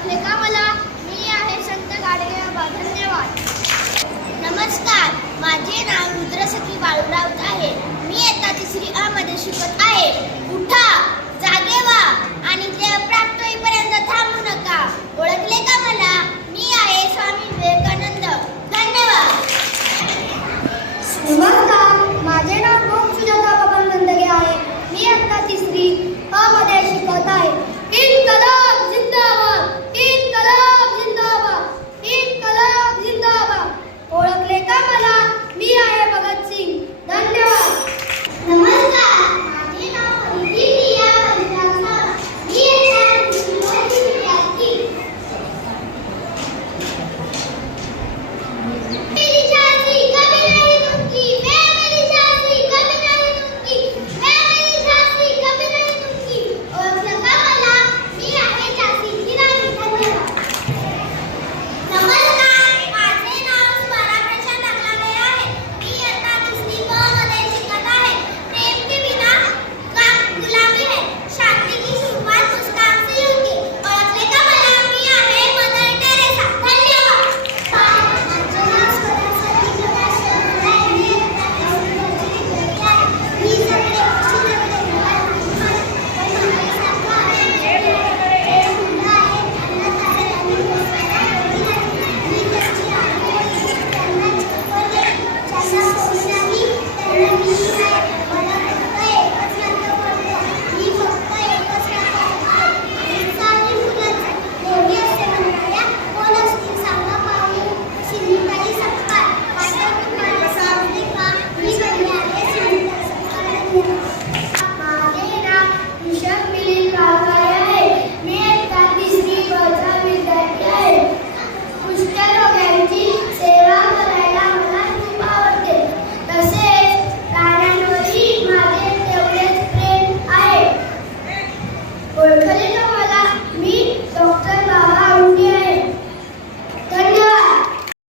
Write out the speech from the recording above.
ओळखले का मला मी आहे संत गाडगेबाबा धन्यवाद. नमस्कार माझे नाव रुद्रसखी बाळूराऊत आहे. मी आता तिसरी अ मध्ये शिकत आहे. उठा जागे व्हा आणि ते प्राप्त होईपर्यंत थांबू नका. ओळखले का मला? मी आहे स्वामी विवेकानंद. धन्यवाद.